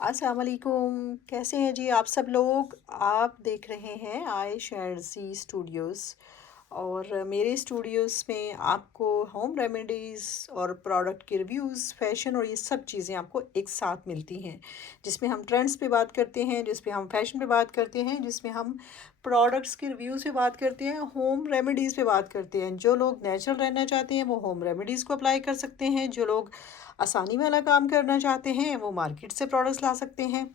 अस्सलाम वालेकुम। कैसे हैं जी आप सब लोग। आप देख रहे हैं आयश एंड सी स्टूडियोज़ और मेरे स्टूडियोज़ में आपको होम रेमेडीज़ और प्रोडक्ट के रिव्यूज़, फैशन और ये सब चीज़ें आपको एक साथ मिलती हैं, जिसमें हम ट्रेंड्स पे बात करते हैं, जिसमें हम फैशन पे बात करते हैं, जिसमें हम प्रोडक्ट्स के रिव्यूज़ पे बात करते हैं, होम रेमेडीज़ पे बात करते हैं। जो लोग नेचुरल रहना चाहते हैं वो होम रेमेडीज़ को अप्लाई कर सकते हैं, जो लोग आसानी वाला काम करना चाहते हैं वो मार्केट से प्रोडक्ट्स ला सकते हैं।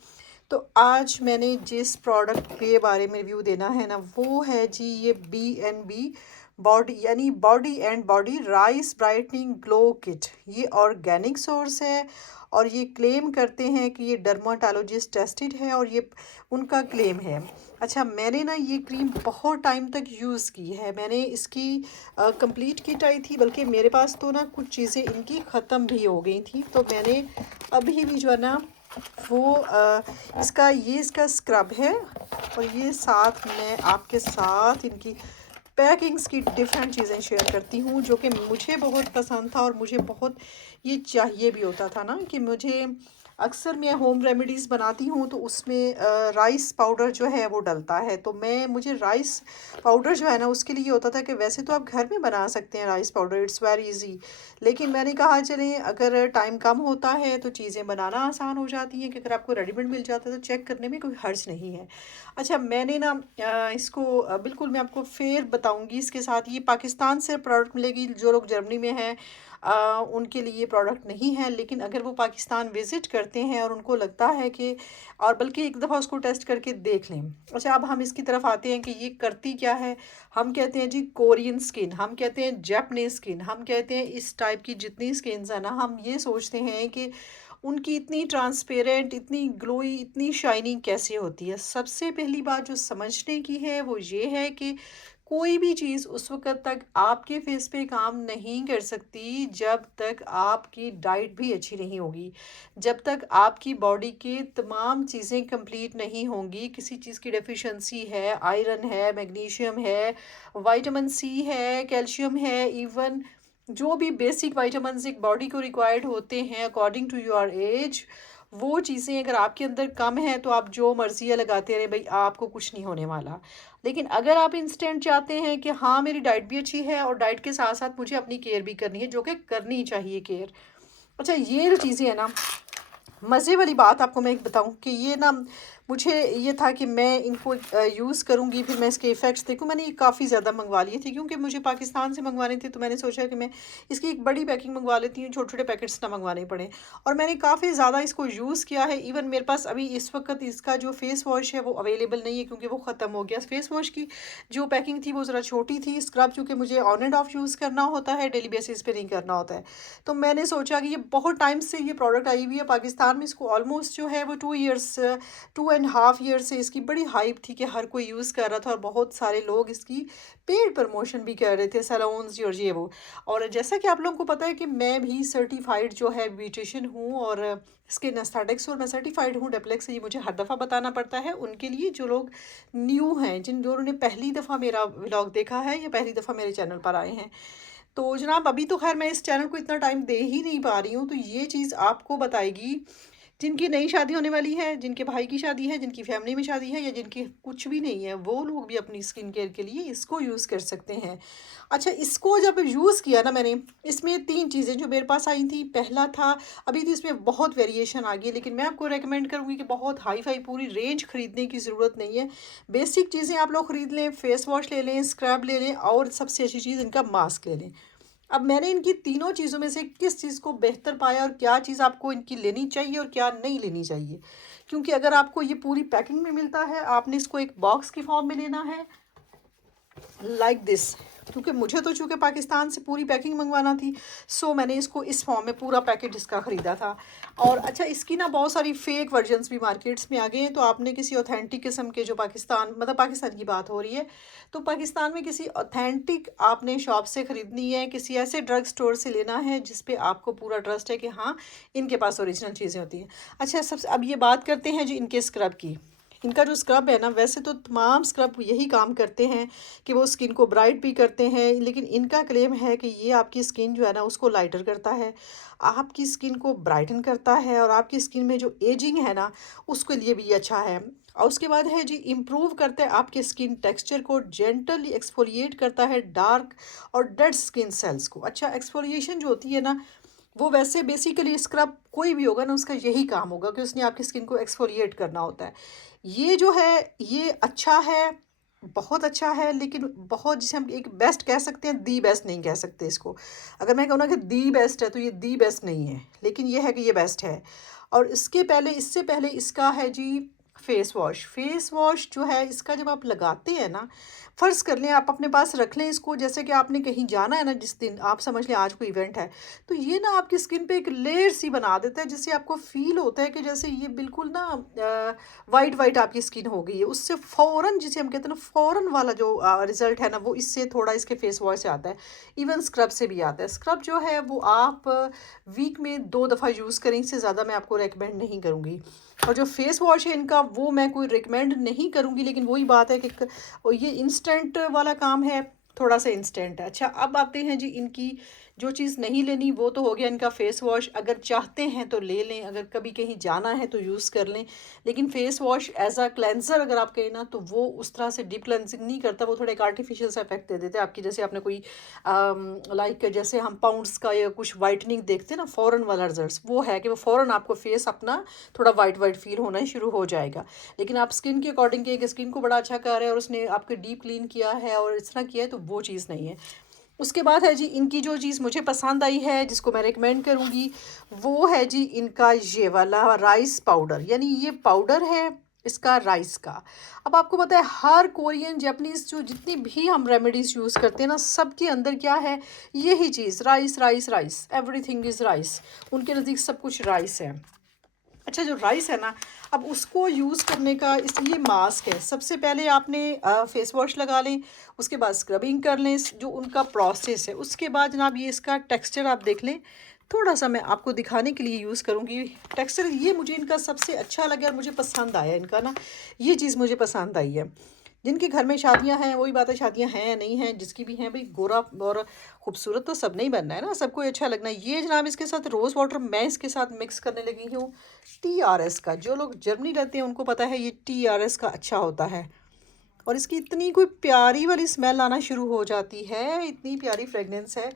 तो आज मैंने जिस प्रोडक्ट के बारे में रिव्यू देना है ना, वो है जी ये बी बॉडी यानी body and body rice brightening glow kit. ये ऑर्गेनिक सोर्स है और ये क्लेम करते हैं कि ये डर्माटोलॉजिस्ट टेस्टेड है और ये उनका क्लेम है। अच्छा, मैंने ना ये क्रीम बहुत टाइम तक यूज़ की है। मैंने इसकी कंप्लीट किट आई थी, बल्कि मेरे पास तो ना कुछ चीज़ें इनकी ख़त्म भी हो गई थी, तो मैंने अभी भी जो है ना वो इसका स्क्रब है और ये साथ मैं आपके साथ इनकी पैकिंग्स की डिफरेंट चीज़ें शेयर करती हूँ, जो कि मुझे बहुत पसंद था और मुझे बहुत ये चाहिए भी होता था ना कि मुझे अक्सर मैं होम रेमेडीज़ बनाती हूँ तो उसमें राइस पाउडर जो है वो डलता है। तो मुझे राइस पाउडर जो है ना उसके लिए होता था कि वैसे तो आप घर में बना सकते हैं rice powder, it's very easy. लेकिन मैंने कहा चलें अगर टाइम कम होता है तो चीज़ें बनाना आसान हो जाती हैं कि अगर आपको रेडीमेड मिल जाता है तो चेक करने में कोई हर्ज नहीं है। अच्छा, मैंने ना इसको बिल्कुल मैं आपको फेयर बताऊंगी। इसके साथ ये पाकिस्तान से प्रोडक्ट मिलेगी। जो लोग जर्मनी में हैं उनके लिए ये प्रोडक्ट नहीं है, लेकिन अगर वो पाकिस्तान विज़िट करते हैं और उनको लगता है कि और बल्कि एक दफ़ा उसको टेस्ट करके देख लें। अच्छा, अब हम इसकी तरफ आते हैं कि ये करती क्या है। हम कहते हैं जी कोरियन स्किन, हम कहते हैं जापानीज स्किन, हम कहते हैं इस टाइप की जितनी स्किन्स है ना, हम ये सोचते हैं कि उनकी इतनी ट्रांसपेरेंट, इतनी ग्लोई, इतनी शाइनिंग कैसे होती है। सबसे पहली बात जो समझने की है वो ये है कि कोई भी चीज़ उस वक़्त तक आपके फेस पे काम नहीं कर सकती जब तक आपकी डाइट भी अच्छी नहीं होगी। जब तक आपकी बॉडी की तमाम चीज़ें कंप्लीट नहीं होंगी, किसी चीज़ की डेफिशिएंसी है, आयरन है, मैग्नीशियम है, विटामिन सी है, कैल्शियम है, इवन जो भी बेसिक विटामिन्स एक बॉडी को रिक्वायर्ड होते हैं अकॉर्डिंग टू योर एज, वो चीज़ें अगर आपके अंदर कम है तो आप जो मर्ज़ी है लगाते रहें भाई, आपको कुछ नहीं होने वाला। लेकिन अगर आप इंस्टेंट चाहते हैं कि हाँ मेरी डाइट भी अच्छी है और डाइट के साथ साथ मुझे अपनी केयर भी करनी है, जो कि करनी चाहिए केयर। अच्छा, ये जो चीज़ें हैं ना, मज़े वाली बात आपको मैं एक बताऊँ कि ये ना मुझे ये था कि मैं इनको यूज़ करूँगी, फिर मैं इसके इफ़ेक्ट्स देखूँ। मैंने ये काफ़ी ज़्यादा मंगवा लिए थे क्योंकि मुझे पाकिस्तान से मंगवाने थे, तो मैंने सोचा कि मैं इसकी एक बड़ी पैकिंग मंगवा लेती हूँ, छोटे-छोटे पैकेट्स ना मंगवाने पड़ें। और मैंने काफ़ी ज़्यादा इसको यूज़ किया है। इवन मेरे पास अभी इस वक़्त इसका जो फ़ेस वॉश है वो अवेलेबल नहीं है क्योंकि वो ख़त्म हो गया। फ़ेस वॉश की जो पैकिंग थी वो ज़रा छोटी थी, स्क्रब चूँकि मुझे ऑन एंड ऑफ यूज़ करना होता है, डेली बेसिस पे नहीं करना होता है। तो मैंने सोचा कि ये बहुत टाइम से ये प्रोडक्ट आई हुई है पाकिस्तान में, इसको ऑलमोस्ट जो है वो 2.5 ईयर से इसकी बड़ी हाइप थी कि हर कोई यूज़ कर रहा था और बहुत सारे लोग इसकी पेड प्रमोशन भी कर रहे थे, सैलून्स और ये वो। और जैसा कि आप लोगों को पता है कि मैं भी सर्टिफाइड जो है ब्यूटिशियन हूँ और स्किन एस्थेटिक्स, और मैं सर्टिफाइड हूँ डेप्लेक्स से। ये मुझे हर दफ़ा बताना पड़ता है उनके लिए जो लोग न्यू हैं, जिन लोगों ने पहली दफ़ा मेरा व्लॉग देखा है या पहली दफ़ा मेरे चैनल पर आए हैं। तो जनाब अभी तो ख़ैर मैं इस चैनल को इतना टाइम दे ही नहीं पा रही हूँ, तो ये चीज़ आपको बताएगी जिनकी नई शादी होने वाली है, जिनके भाई की शादी है, जिनकी फैमिली में शादी है या जिनकी कुछ भी नहीं है, वो लोग भी अपनी स्किन केयर के लिए इसको यूज़ कर सकते हैं। अच्छा, इसको जब यूज़ किया ना मैंने, इसमें 3 चीज़ें जो मेरे पास आई थी। पहला था, अभी तो इसमें बहुत वेरिएशन आ गई है, लेकिन मैं आपको रिकमेंड करूँगी कि बहुत हाई-फाई पूरी रेंज खरीदने की ज़रूरत नहीं है। बेसिक चीज़ें आप लोग खरीद लें, फेस वॉश ले लें, स्क्रब ले लें और सबसे अच्छी चीज़ इनका मास्क ले लें। अब मैंने इनकी तीनों चीज़ों में से किस चीज़ को बेहतर पाया और क्या चीज़ आपको इनकी लेनी चाहिए और क्या नहीं लेनी चाहिए। क्योंकि अगर आपको ये पूरी पैकिंग में मिलता है, आपने इसको एक बॉक्स की फॉर्म में लेना है लाइक दिस। क्योंकि मुझे तो चूँकि पाकिस्तान से पूरी पैकिंग मंगवाना थी, सो मैंने इसको इस फॉर्म में पूरा पैकेट इसका ख़रीदा था। और अच्छा, इसकी ना बहुत सारी फ़ेक वर्जन्स भी मार्केट्स में आ गए हैं, तो आपने किसी ऑथेंटिक किस्म के, जो पाकिस्तान मतलब पाकिस्तान की बात हो रही है, तो पाकिस्तान में किसी ऑथेंटिक आपने शॉप से ख़रीदनी है, किसी ऐसे ड्रग स्टोर से लेना है जिस पे आपको पूरा ट्रस्ट है कि हाँ इनके पास ओरिजिनल चीज़ें होती हैं। अच्छा, सबसे अब ये बात करते हैं जी इनके स्क्रब की। इनका जो स्क्रब है ना, वैसे तो तमाम स्क्रब यही काम करते हैं कि वो स्किन को ब्राइट भी करते हैं, लेकिन इनका क्लेम है कि ये आपकी स्किन जो है ना उसको लाइटर करता है, आपकी स्किन को ब्राइटन करता है, और आपकी स्किन में जो एजिंग है ना उसके लिए भी ये अच्छा है। और उसके बाद है जी, इम्प्रूव करता है आपके स्किन टेक्सचर को, जेंटली एक्सफोलिएट करता है डार्क और डेड स्किन सेल्स को। अच्छा, एक्सफोलिएशन जो होती है ना, वो वैसे बेसिकली स्क्रब कोई भी होगा ना उसका यही काम होगा कि उसने आपकी स्किन को एक्सफोलिएट करना होता है। ये जो है ये अच्छा है, बहुत अच्छा है, लेकिन बहुत, जिसे हम एक बेस्ट कह सकते हैं, दी बेस्ट नहीं कह सकते इसको। अगर मैं कहूँ ना कि दी बेस्ट है तो ये दी बेस्ट नहीं है, लेकिन ये है कि ये बेस्ट है। और इससे पहले इसका है जी फेस वॉश। फेस वॉश जो है इसका जब आप लगाते हैं ना, फ़र्ज़ कर लें आप अपने पास रख लें इसको, जैसे कि आपने कहीं जाना है ना, जिस दिन आप समझ लें आज कोई इवेंट है, तो ये ना आपकी स्किन पे एक लेयर सी बना देता है, जिससे आपको फ़ील होता है कि जैसे ये बिल्कुल ना वाइट वाइट आपकी स्किन हो गई है। उससे फ़ौरन, जिसे हम कहते हैं ना, फ़ौरन वाला जो रिज़ल्ट है ना, वो इससे थोड़ा इसके फेस वॉश से आता है, इवन स्क्रब से भी आता है। स्क्रब जो है वो आप वीक में 2 दफ़ा यूज़ करें, इससे ज़्यादा मैं आपको रेकमेंड नहीं करूँगी। और जो फेस वॉश है इनका, वो मैं कोई रिकमेंड नहीं करूँगी, लेकिन वही बात है कि और ये इंस्टेंट वाला काम है, थोड़ा सा इंस्टेंट है। अच्छा, अब आते हैं जी इनकी जो चीज़ नहीं लेनी, वो तो हो गया इनका फेस वॉश। अगर चाहते हैं तो ले लें, अगर कभी कहीं जाना है तो यूज़ कर लें, लेकिन face wash as a cleanser अगर आप कहें ना, तो वो उस तरह से डीप क्लेंजिंग नहीं करता, वो थोड़ा एक आर्टिफिशियल सा इफेक्ट दे देते हैं आपकी। जैसे आपने कोई लाइक जैसे हम पाउंड्स का या कुछ वाइटनिंग देखते हैं ना, फ़ौरन वाला रिजल्ट वो है कि वो फ़ौरन आपको फेस अपना थोड़ा वाइट वाइट फील होना ही शुरू हो जाएगा। लेकिन आप स्किन के अकॉर्डिंग के स्किन को बड़ा अच्छा कर रहे हैं और उसने आपके डीप क्लीन किया है और इस तरह किया है, तो वो चीज़ नहीं है। उसके बाद है जी इनकी जो चीज़ मुझे पसंद आई है, जिसको मैं रिकमेंड करूँगी, वो है जी इनका ये वाला राइस पाउडर। यानी ये पाउडर है इसका राइस का। अब आपको पता है हर कोरियन जापानीज़ जो जितनी भी हम रेमेडीज़ यूज़ करते हैं ना, सबके अंदर क्या है, यही चीज़, rice rice rice, everything is rice. उनके नज़दीक सब कुछ राइस है। अच्छा, जो राइस है ना, अब उसको यूज़ करने का इस ये मास्क है। सबसे पहले आपने फेस वॉश लगा लें, उसके बाद स्क्रबिंग कर लें, जो उनका प्रोसेस है। उसके बाद जनाब ये इसका टेक्सचर आप देख लें, थोड़ा सा मैं आपको दिखाने के लिए यूज़ करूँगी। टेक्सचर ये मुझे इनका सबसे अच्छा लगा और मुझे पसंद आया इनका ना, ये चीज़ मुझे पसंद आई है। जिनके घर में शादियां हैं, वही बात है, शादियां हैं या नहीं हैं, जिसकी भी हैं भाई, गोरा और खूबसूरत तो सब नहीं बनना है ना, सबको अच्छा लगना है। ये जनाब इसके साथ रोज़ वाटर मैं इसके साथ मिक्स करने लगी हूँ TRS का। जो लोग जर्मनी रहते हैं उनको पता है ये TRS का अच्छा होता है। और इसकी इतनी कोई प्यारी वाली स्मेल आना शुरू हो जाती है, इतनी प्यारी फ्रेगनेंस है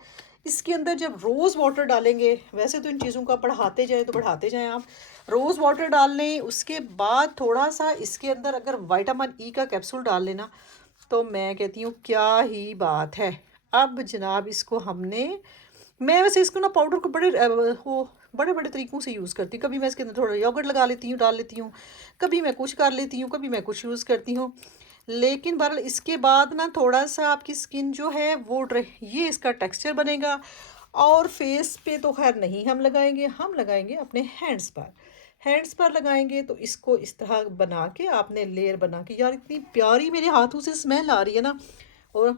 इसके अंदर। जब रोज़ वाटर डालेंगे, वैसे तो इन चीज़ों को आप बढ़ाते जाएँ तो बढ़ाते जाएँ आप, रोज़ वाटर डाल लें, उसके बाद थोड़ा सा इसके अंदर अगर विटामिन ई का कैप्सूल डाल लेना, तो मैं कहती हूँ क्या ही बात है। अब जनाब इसको हमने, मैं वैसे इसको ना पाउडर को वो बड़े बड़े तरीक़ों से यूज़ करती हूँ। कभी मैं इसके अंदर थोड़ा योगर्ट लगा लेती हूँ, डाल लेती हूँ, कभी मैं कुछ कर लेती हूँ, कभी मैं कुछ यूज़ करती हूँ। लेकिन बहरहाल इसके बाद ना थोड़ा सा आपकी स्किन जो है वो ये इसका टेक्सचर बनेगा। और फेस पे तो खैर नहीं हम लगाएंगे, हम लगाएंगे अपने हैंड्स पर। हैंड्स पर लगाएंगे तो इसको इस तरह बना के आपने लेयर बना के, यार इतनी प्यारी मेरे हाथों से स्मेल आ रही है ना, और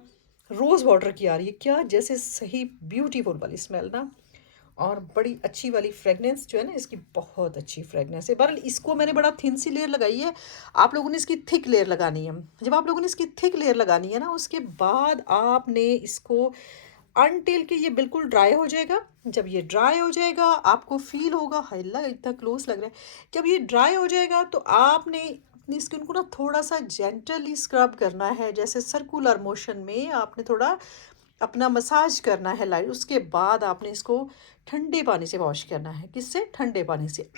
रोज़ वाटर की आ रही है, क्या जैसे सही ब्यूटीफुल वाली स्मेल ना, और बड़ी अच्छी वाली फ्रेगनेंस जो है ना इसकी, बहुत अच्छी फ्रेगनेंस है। बहरहाल इसको मैंने बड़ा थिन सी लेयर लगाई है, आप लोगों ने इसकी थिक लेयर लगानी है। जब आप लोगों ने इसकी थिक लेयर लगानी है ना, उसके बाद आपने इसको अनटिल कि ये बिल्कुल ड्राई हो जाएगा। जब ये ड्राई हो जाएगा आपको फील होगा, हाय अल्लाह इतना क्लोज लग रहा है। जब ये ड्राई हो जाएगा तो आपने अपनी स्किन को ना थोड़ा सा जेंटली स्क्रब करना है, जैसे सर्कुलर मोशन में आपने थोड़ा अपना मसाज करना है लाइट। उसके बाद आपने इसको ठंडे पानी से वॉश करना है। किससे? ठंडे पानी से।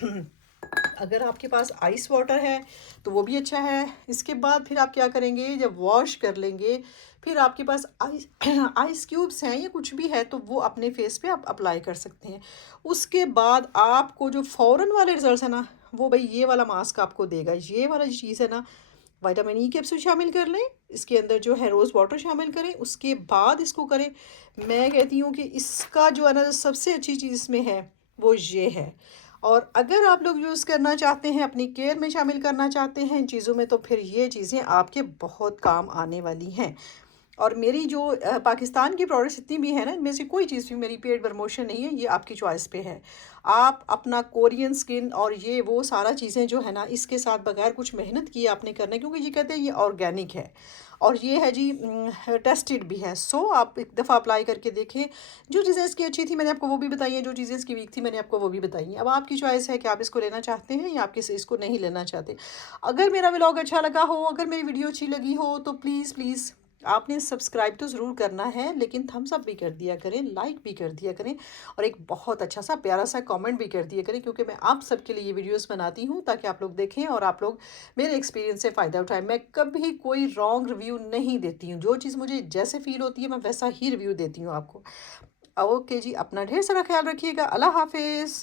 अगर आपके पास आइस वाटर है तो वो भी अच्छा है। इसके बाद फिर आप क्या करेंगे, जब वॉश कर लेंगे, फिर आपके पास आइस आइस क्यूब्स हैं या कुछ भी है तो वो अपने फेस पे आप अप्लाई कर सकते हैं। उसके बाद आपको जो फ़ौरन वाले रिजल्ट्स है ना, वो भाई ये वाला मास्क आपको देगा। ये वाला जो चीज़ है ना, विटामिन ई कैप्सूल शामिल कर लें, इसके अंदर जो है रोज़ वाटर शामिल करें, उसके बाद इसको करें। मैं कहती हूँ कि इसका जो है ना, सबसे अच्छी चीज़ इसमें है वो ये है। और अगर आप लोग यूज़ करना चाहते हैं, अपनी केयर में शामिल करना चाहते हैं इन चीज़ों में, तो फिर ये चीज़ें आपके बहुत काम आने वाली हैं। और मेरी जो पाकिस्तान की प्रोडक्ट्स जितनी भी है ना, इनमें से कोई चीज़ भी मेरी पेड प्रमोशन नहीं है, ये आपकी चॉइस पे है। आप अपना कोरियन स्किन और ये वो सारा चीज़ें जो है ना, इसके साथ बगैर कुछ मेहनत किए आपने करना है, क्योंकि ये कहते हैं ये ऑर्गेनिक है और ये है जी टेस्टेड भी है। सो आप एक दफ़ा अप्लाई करके देखें। जो चीज़ें इसकी अच्छी थी मैंने आपको वो भी बताई हैं, जो चीज़ें इसकी वीक थी मैंने आपको वो भी बताई हैं। अब आपकी चॉइस है कि आप इसको लेना चाहते हैं या आप इसको नहीं लेना चाहते। अगर मेरा व्लॉग अच्छा लगा हो, अगर मेरी वीडियो अच्छी लगी हो, तो प्लीज़ प्लीज़ आपने सब्सक्राइब तो ज़रूर करना है, लेकिन थम्स अप भी कर दिया करें, लाइक भी कर दिया करें और एक बहुत अच्छा सा प्यारा सा कमेंट भी कर दिया करें, क्योंकि मैं आप सबके लिए ये वीडियोस बनाती हूँ ताकि आप लोग देखें और आप लोग मेरे एक्सपीरियंस से फ़ायदा उठाएं। मैं कभी कोई रॉन्ग रिव्यू नहीं देती हूँ, जो चीज़ मुझे जैसे फ़ील होती है मैं वैसा ही रिव्यू देती हूँ आपको। ओके जी, अपना ढेर सारा ख्याल रखिएगा। अल्लाह हाफिज़।